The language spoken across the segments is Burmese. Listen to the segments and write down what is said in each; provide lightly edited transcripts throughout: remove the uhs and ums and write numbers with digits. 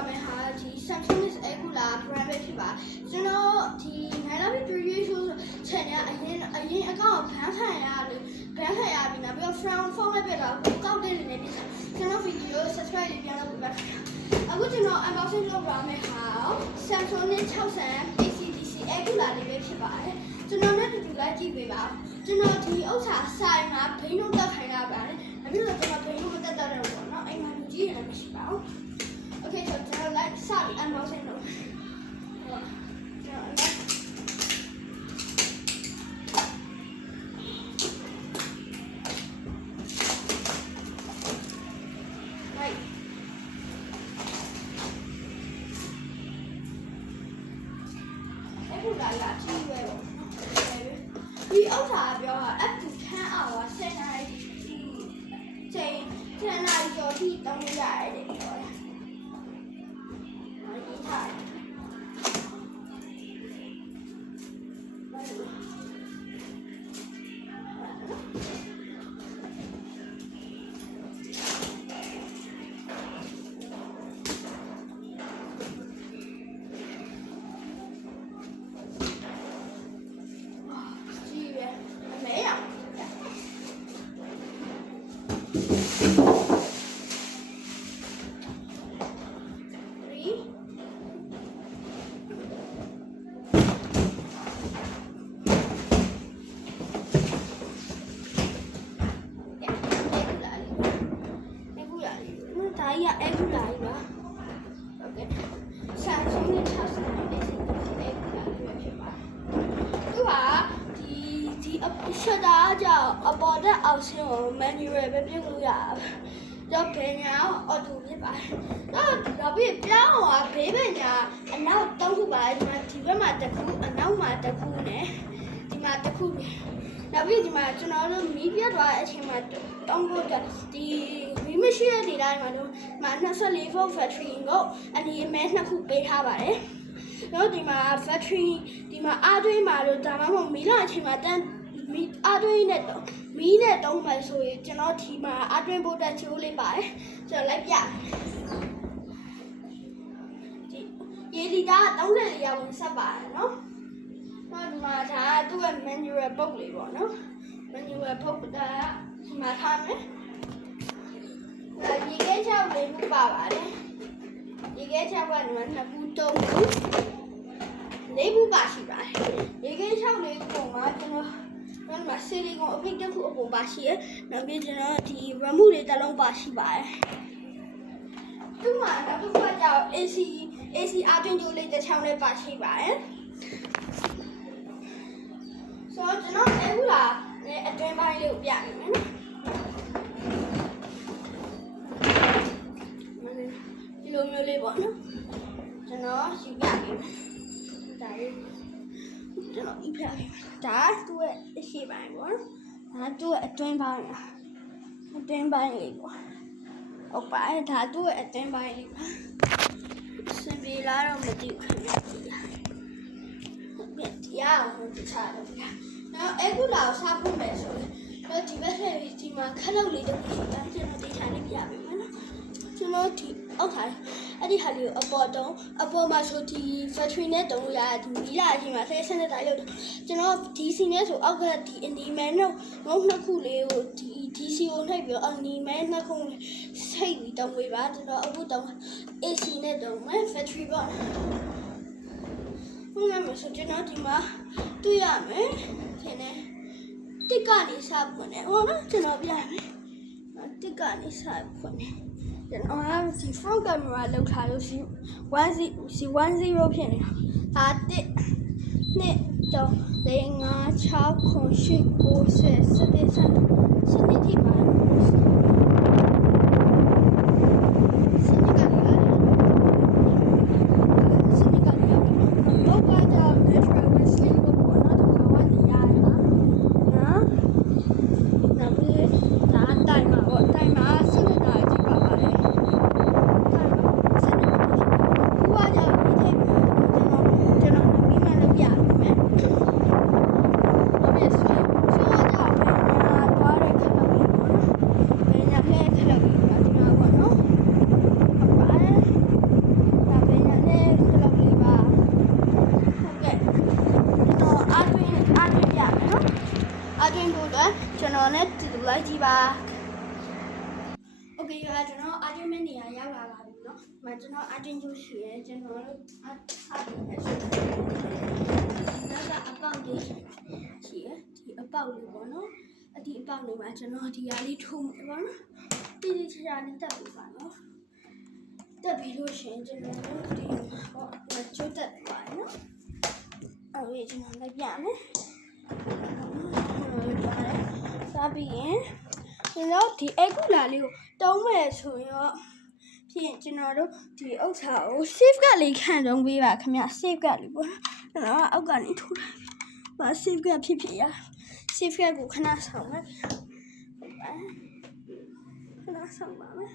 ပါမယ်ဟာဒီ Samsung Agula brand ပဲဖြစ်ပါကျွန်တော်ဒီ9 love review show channel အရင်အကောင့်ဘန်းခံရလို့ဘန်းခံရပြီးနောက်ပြီးတော့ from form နဲ့ပြတော့ကောက်တဲ့နေနေကျွန်တော် video subscribe လေးပြန်လုပ်ပေးပါအခုကျွန်တော် unboxing လုပ်ပါမယ်ဟာ Samsung 60 ACDC Agula လေးပဲဖြစ်ပါတယ်ကျွန်တော်နဲ့တူတူလိုက်ကြည့်ပေးပါကျွန်တော်ဒီဥစ္စာဆိုင်မှာဘိန်းလုံးတက်ခိုင်းရပါတယ်ဒါပြီးတော့ကျွန်တော်ဘိန်းလုံးမတက်တော့ဘူးပေါ့နော်အိမ်မှာလူကြီးရမရှိပါဘူး Okay, so now let's start unboxing them. Right. We also have your up to 10 hours. 10 hours your heat don't die. Iya, Agula ya. Oke. Samsung ini Samsung ini Agula ya Pak. Itu di sudah aja ada option menu baby ya. Jawabnya auto ya Pak. Tapi bilang babynya anak tahu Pak, tiba mataku anak mataku nih. Di mataku. Tapi di mana channel media doa cuma tunggu di Machine di dalam mana level factory enggak, ini mana aku beda bare. Lalu di mana factory, di mana ada yang malu, zaman mau milah cuma dan ada ini tu, mina tu masuk, jangan di mana ada yang bodoh curi bare, jangan ya. Jadi dah tahu dah dia pun sabar, no? Lalu mana tu menu report lagi, no? Menu report dah macam ni. Ini kita boleh buka bare. Ini kita boleh nak buka tu. Ni buka sih bare. Ini kita boleh buka macam masih lagi orang fikir aku buka sih. Nabi jenah di ramu le dalam basi bare. Tu mana tu baca AC adun jule macam le basi bare. So jenah Agula ni adun bare le upiak ni. Loမျိုးလေးပေါ့နော်ကျွန်တော်ယူပြပေးမယ်ဒါလေးကျွန်တော်ယူပြပေးမယ်ဒါသူ့ရဲ့အရှိပိုင်းပေါ့နော်ဒါသူ့ရဲ့အတွင်းပိုင်းလေးပေါ့ဟုတ်ပါတယ်ဒါသူ့ရဲ့အတွင်းပိုင်းလေးပါစင်ပြေလာတော့မသိဘူးခင်ဗျာဟုတ်ပြီတရားအောင်တခြားတော့ဗျာနောက်Agulaကိုစားဖို့မယ်ဆိုရင်တော့ဒီဘက်ထည့်ပြီးဒီမှာခက်လောက်လေးတစ်ခုရှိတာကျွန်တော်ဒေတာလေးပြပေးမယ်နော်ကျွန်တော်ဒီအောက်ထားအဲ့ဒီဟာလေးကိုအပေါ်မှာဆိုဒီ factory နဲ့တုံးလို့ရတယ်ဒီမီးလာအချိန်မှာဆက်ဆက်နဲ့တိုင်းလို့ကျွန်တော် DC နဲ့ဆိုအောက်ကဒီ animation တော့နှစ်ခုလေးကိုဒီ DC ကိုနှိပ်ပြီး animation နှစ်ခုစိတ်ပြီးတုံးပေးပါကျွန်တော်အခုတုံး AC နဲ့တုံးမယ် factory ပေါ့ဘုရားမဆိုကျွန်တော်ဒီမှာတွေ့ရမယ်ထင်တယ်တစ်ကနေစပွင့်တယ်ဟောနော်ကျွန်တော်ပြမယ်တစ်ကနေစပွင့်တယ်ကျွန်တော်ကဒီ front camera လောက်ထားလို့ရှိ10ဖြစ်နေတာဒါ1 2 3 4 5 6 7 8 9 10 11ထိပါ တော်နဲ့တူတူလိုက်ကြည့်ပါโอเคကကျွန်တော်အာဂျင်မန်နေရာရောက်လာပါပြီเนาะမကျွန်တော်အာဂျင်ကျူရှိရဲကျွန်တော်တို့အားလုံးပဲရှိတယ်ဒါကအပေါက်လေးရှိရဲဒီအပေါက်လေးပေါ့နော်ဒီအပေါက်လေးမှာကျွန်တော်ဒီဟာလေးထိုးမယ်ပေါ့နော်တိချာလေးတက်ပြီပါနော်တက်ပြီးလို့ရှိရင်ကျွန်တော်တို့ဒီမှာပေါ့မချိုးတက်ပါနော်အဲ့ဒီကျွန်တော်လည်းပြမယ်စားပြီးရင်ကျွန်တော်ဒီအကူလာလေးကိုတုံးမယ်ဆိုရင်ဖြင့်ကျွန်တော်တို့ဒီဥစ္စာကို save ကလေးခံတုံးပေးပါခင်ဗျ save ကလေးပေါ့ကျွန်တော်အောက်ကနေထိုးလိုက်ပါ save ကဖြစ်ဖြစ်ရ save ကကိုခဏဆောင်မယ်ခဏဆောင်ပါမယ်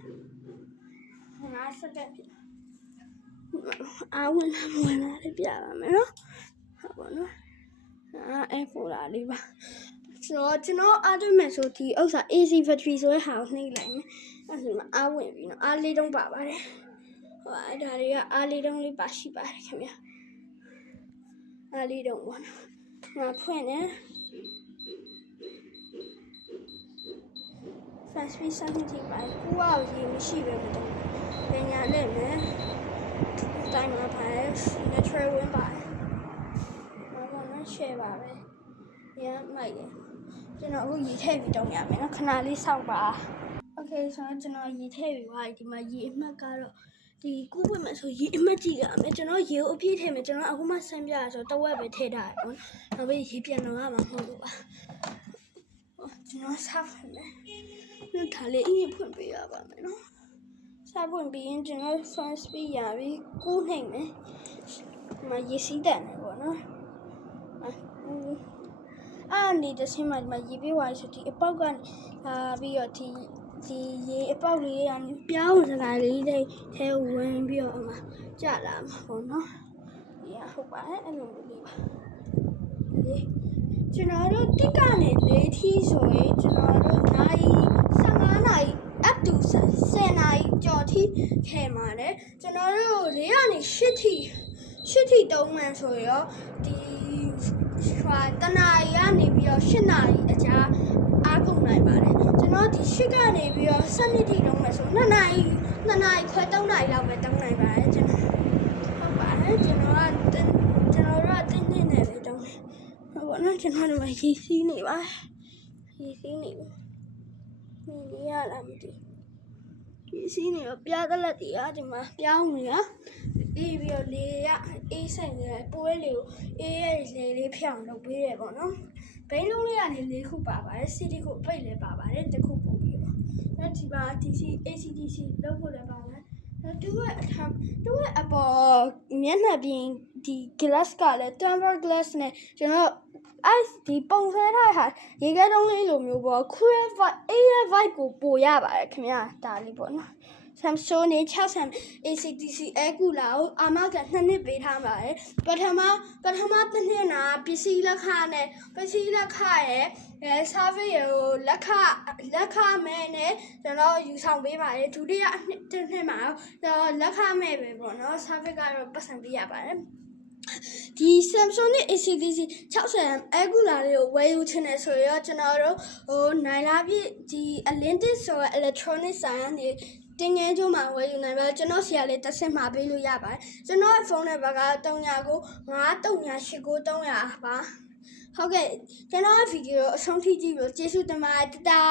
ငါစက်တက်ဖြစ်အာဝင်လာလေးပြပါမယ်နော်ဟုတ်ပါနော်အဲ့ကိုလာလေးပါဆိုတော့ကျွန်တော်အားသွင်းမယ်ဆိုဒီဥစ္စာ AC battery ဆိုတဲ့ဟာကိုနှိပ်လိုက်မယ်အဲ့ဒီမှာအားဝင်ပြီးနော်အားလေးတုံးပါပါတယ်ဟိုအဲ့ဒါတွေကအားလေးတုံးလေးပါရှိပါတယ်ခင်ဗျအားလေးတုံးပေါ့နော်ငါဖွင့်နေ fast speed 70ပါကိုကရေမရှိပဲမတော့ပညာနဲ့မယ်တိုင်းမှာပါ natural wind ပါတယ်ဘာမှမ share ပါပဲရမ်းမိုက်တယ်ကျွန်တော်အခုရေထည့်ပြီးတောင်းရမယ်နော်ခဏလေးစောင့်ပါโอเคဆိုတော့ကျွန်တော်ရေထည့်ပြီးသွားပြီဒီမှာရေအမှတ်ကတော့ဒီကူးပွင့်မယ်ဆိုရေအမှတ်ကြည့်ရမယ်ကျွန်တော်ရေကိုအပြည့်ထည့်မယ်ကျွန်တော်အခုမှဆန်းပြရဆိုတော့တဝက်ပဲထည့်ထားတယ်နော်နောက်ပြီးရေပြန်တော့မှာမဟုတ်ဘူးပါကျွန်တော်စားဖက်မယ်နောက်ဒါလေးအရင်ဖွင့်ပေးရပါမယ်နော်စားဖွင့်ပြီးရင်ကျွန်တော် fast speed ရပြီကူးနိုင်မယ်ဒီမှာရေစီးတန်တယ်ပေါ့နော်အနေနဲ့ဆင်းမှာရေပေးသွားဆိုဒီအပေါက်ကနေပြီးတော့ဒီရေအပေါက်လေးကနေပြောင်းစကားလေးတွေထဲဝင်ပြီးတော့အမှကျလာမှာပေါ့နော်ဒီဟုတ်ပါတယ်အဲ့လိုမျိုးလေးပါလေကျွန်တော်တို့တစ်ကနေ၄ထီဆိုရင်ကျွန်တော်တို့နိုင်15နာရီ up to 10နာရီကြော်ထီခဲမှာနဲ့ကျွန်တော်တို့၄ကနေ8ထီတုံးမှန်ဆိုရောဒီတနာရီကနေပြီးတော့8နာရီအကြာအားကုန်နိုင်ပါတယ်ကျွန်တော်ဒီ8ကနေပြီးတော့7ထိတုံးမယ်ဆို2နာရီခွဲ3နာရီလောက်ပဲတုံးနိုင်ပါတယ်ကျွန်တော်ဟုတ်ပါတယ်ကျွန်တော်တို့ကတင်းနေပဲတုံးတယ်ဟုတ်ပါနော်ကျွန်တော်တို့ရေစီးနေပါရေစီးနေပြီနေရလားမသိရေစီးနေတော့ပြားတလက်တီအားဒီမှာပြောင်းနေတာအေးပြီးတော့လေရအေးဆိုင်နေပွဲလေးကိုအေးရဲ့လေလေးဖြောင်းလုပ်ပေးတယ်ပေါ့နော်ဘိန်းလုံးလေးကနေ၄ခုပါပါတယ် CD ကိုပိတ်လည်းပါပါတယ်တစ်ခုပို့ပြီးတော့ဒီမှာ DC ACDC လုပ်ဖို့လည်းပါပါတယ်တူရဲ့အပေါ်မျက်နှာပြင်ဒီ glass ကလည်း tempered glass နဲ့ကျွန်တော်ဒီပုံဆွဲထားတာရေခဲတုံးလေးလိုမျိုးပေါ့ cool vibe ကိုပို့ရပါတယ်ခင်ဗျာဒါလေးပေါ့နော်Samsung နဲ့60 ACDC အကူလာကိုအာမက2နှစ်ပေးထားပါတယ်ပထမတစ်နှစ်နာပစ္စည်းလက်ခနဲ့service ကိုလက်ခမဲ့နဲ့ကျွန်တော်ယူဆောင်ပေးပါတယ်ဒုတိယတစ်နှစ်မှာတော့လက်ခမဲ့ပဲပေါ့နော် service ကတော့ပတ်စံပေးရပါတယ်ဒီ Samsung နဲ့ ACDC 60 အကူလာလေးကိုဝယ်ယူချင်တယ်ဆိုတော့ကျွန်တော်တို့နိုင်လာပြီဒီ Atlantis ဆိုတဲ့ electronic ဆိုင်ကနေတင်ငယ်ကျိုးမှာဝယ်ယူနိုင်ပါကျွန်တော်ဆရာလေးတစ်ဆင့်မှာပေးလို့ရပါတယ်ကျွန်တော်ဖုန်းနံပါတ်က399538300ပါဟုတ်ကဲ့ကျွန်တော်ဗီဒီယိုအဆုံးထိကြည့်လို့ကျေးဇူးတင်ပါတယ်တတာ